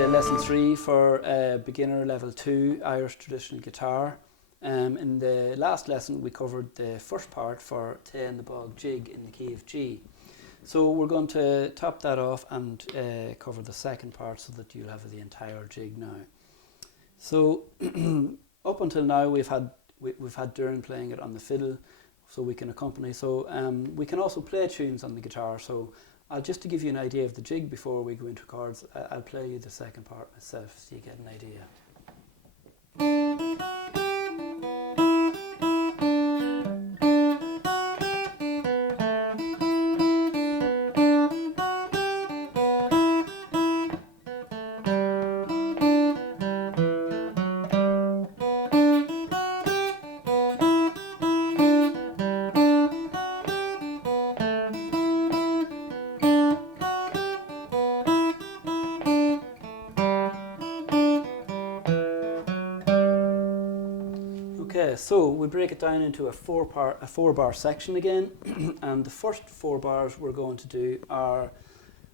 to lesson 3 for beginner level 2 Irish traditional guitar. In the last lesson we covered the first part for Tay and the Bog jig in the key of G. So we're going to top that off and cover the second part so that you'll have the entire jig now. So up until now we've had Doireann playing it on the fiddle, so we can accompany. So we can also play tunes on the guitar. So just to give you an idea of the jig before we go into chords, I'll play you the second part myself so you get an idea. Okay, so we break it down into a four bar section again, and the first 4 bars we're going to do are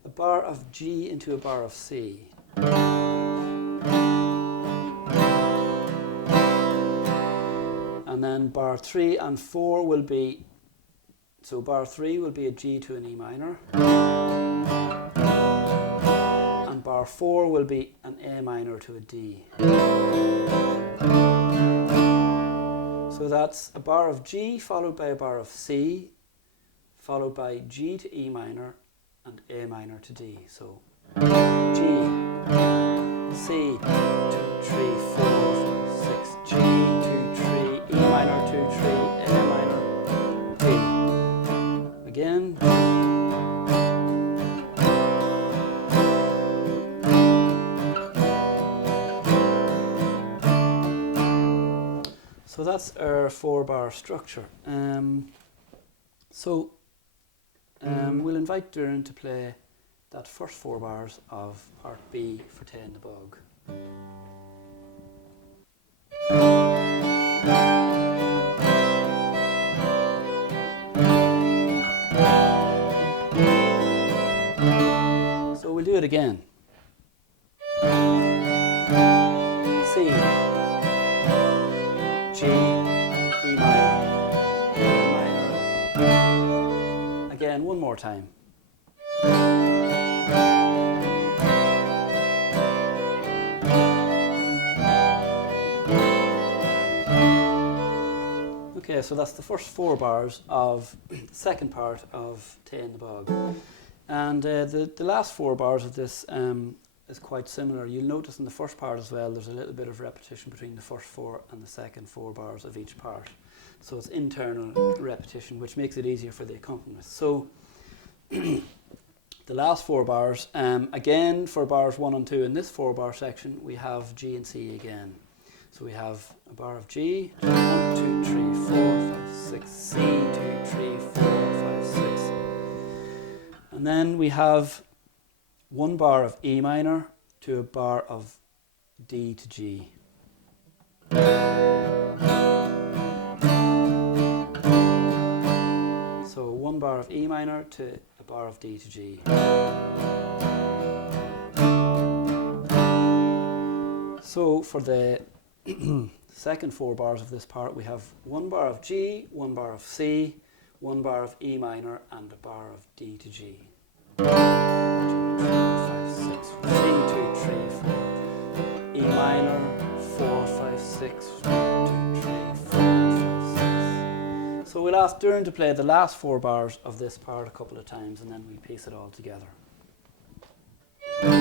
a bar of G into a bar of C. And then bar 3 and 4 will be, so bar 3 will be a G to an E minor, and bar 4 will be an A minor to a D. So that's a bar of G followed by a bar of C, followed by G to E minor and A minor to D. So G, C, 2, 3, 4, 5, 6, G, 2, 3, E minor, 2, 3, A minor, D. Again. So that's our 4 bar structure. We'll invite Doireann to play that first 4 bars of part B for Tay and the Bog. So we'll do it again. C, G, E minor, A minor. Again, one more time. Okay, so that's the first 4 bars of the second part of Tay and the Bog. And the last 4 bars of this is quite similar. You'll notice in the first part as well there's a little bit of repetition between the first 4 and the second 4 bars of each part. So it's internal repetition, which makes it easier for the accompanist. So the last 4 bars, again for bars 1 and 2 in this 4 bar section, we have G and C again. So we have a bar of G, 1, 2, 3, 4, 5, 6, C, 2, 3, 4, 5, 6. And then we have 1 bar of E minor to a bar of D to G. So 1 bar of E minor to a bar of D to G. So for the second 4 bars of this part, we have 1 bar of G, 1 bar of C, 1 bar of E minor, and a bar of D to G. 2, 3, 5, 6, C, 2, 3, 4, E minor, 4, 5, 6, 1, 2, 3, 4, 5, 6. So we'll ask Doireann to play the last 4 bars of this part a couple of times, and then we'll piece it all together. And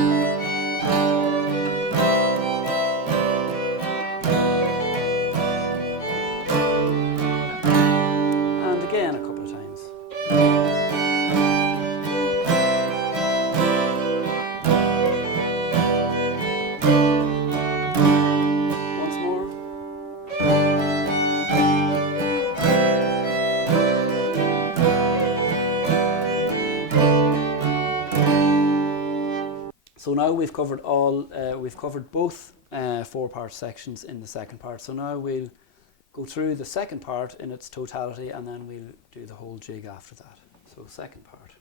again a couple of times. So now we've covered both 4 part sections in the second part. So now we'll go through the second part in its totality, and then we'll do the whole jig after that. So second part.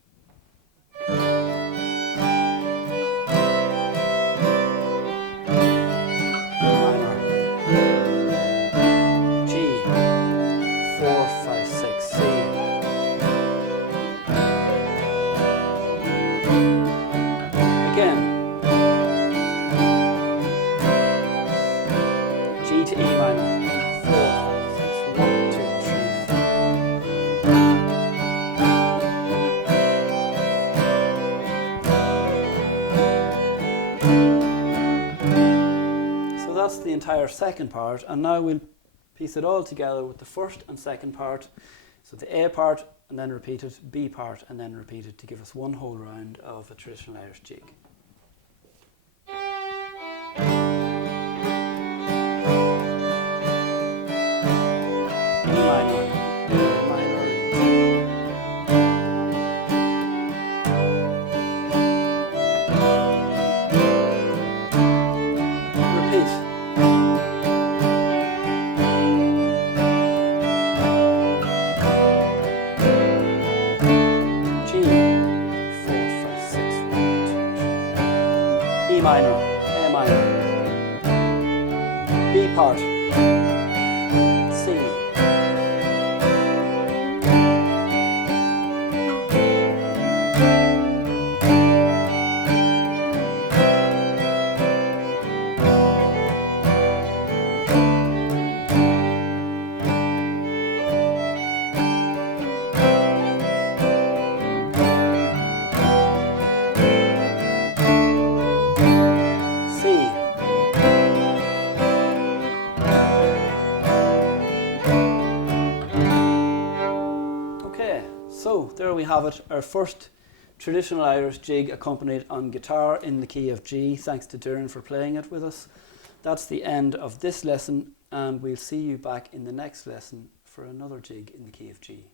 entire second part, and now we'll piece it all together with the first and second part. So the A part, and then repeat it, B part, and then repeat it to give us one whole round of a traditional Irish jig. E minor, A minor, repeat. G, 4, 5, 6, 1, 2, 3. E minor, A minor, B part, C, C. Okay, so there we have it, our first traditional Irish jig accompanied on guitar in the key of G. Thanks to Doireann for playing it with us. That's the end of this lesson, and we'll see you back in the next lesson for another jig in the key of G.